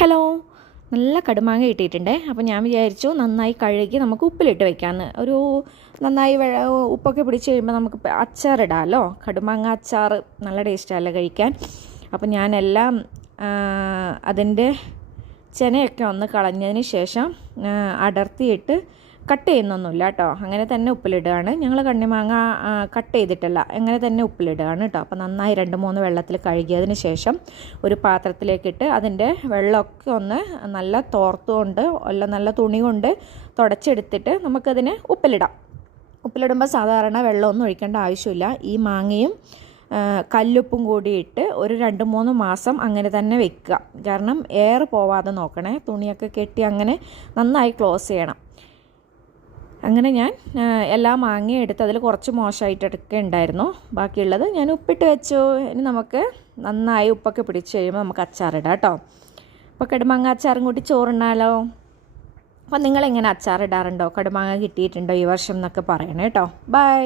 Hello, നല്ല കടുമാങ്ങ കിട്ടിയിട്ടുണ്ട്. അപ്പോൾ ഞാൻ വിചാരിച്ചു നന്നായി കഴുകി നമുക്ക് ഉപ്പിലിട്ട് വെക്കാമെന്ന്. ഒരു നന്നായി ഉപ്പൊക്കെ പിടിച്ച് കഴിയുമ്പോൾ നമുക്ക് അച്ചാറിടാമല്ലോ. കടുമാങ്ങ അച്ചാർ നല്ല ടേസ്റ്റല്ലേ കഴിക്കാൻ. അപ്പോൾ ഞാനെല്ലാം അതിൻ്റെ ചെനയൊക്കെ ഒന്ന് കളഞ്ഞതിന് ശേഷം അടർത്തിയിട്ട് കട്ട് ചെയ്യുന്നൊന്നുമില്ല കേട്ടോ. അങ്ങനെ തന്നെ ഉപ്പിലിടുകയാണ് ഞങ്ങൾ. കണ്ണിമാങ്ങ കട്ട് ചെയ്തിട്ടല്ല, അങ്ങനെ തന്നെ ഉപ്പിലിടുകയാണ് കേട്ടോ. അപ്പോൾ നന്നായി 2-3 വെള്ളത്തിൽ കഴുകിയതിന് ശേഷം ഒരു പാത്രത്തിലേക്കിട്ട് അതിൻ്റെ വെള്ളമൊക്കെ ഒന്ന് നല്ല തോർത്തുകൊണ്ട് അല്ല നല്ല തുണി കൊണ്ട് തുടച്ചെടുത്തിട്ട് നമുക്കതിന് ഉപ്പിലിടാം. ഉപ്പിലിടുമ്പോൾ സാധാരണ വെള്ളമൊന്നും ഒഴിക്കേണ്ട ആവശ്യമില്ല. ഈ മാങ്ങയും കല്ലുപ്പും കൂടിയിട്ട് ഒരു 2-3 മാസം അങ്ങനെ തന്നെ വെക്കുക. കാരണം എയർ പോവാതെ നോക്കണേ. തുണിയൊക്കെ കെട്ടി അങ്ങനെ നന്നായി ക്ലോസ് ചെയ്യണം. അങ്ങനെ ഞാൻ എല്ലാ മാങ്ങയും എടുത്ത് അതിൽ കുറച്ച് മോശമായിട്ടൊക്കെ ഉണ്ടായിരുന്നു. ബാക്കിയുള്ളത് ഞാൻ ഉപ്പിട്ട് വെച്ചു. ഇനി നമുക്ക് നന്നായി ഉപ്പൊക്കെ പിടിച്ച് കഴിയുമ്പോൾ നമുക്ക് അച്ചാറിടാം കേട്ടോ. അപ്പോൾ കടുമാങ്ങ അച്ചാറും കൂട്ടി ചോറുണ്ണാലോ. അപ്പോൾ നിങ്ങളെങ്ങനെ അച്ചാറിടാറുണ്ടോ? കടുമാങ്ങ കിട്ടിയിട്ടുണ്ടോ ഈ വർഷം എന്നൊക്കെ പറയണേ കേട്ടോ. ബൈ.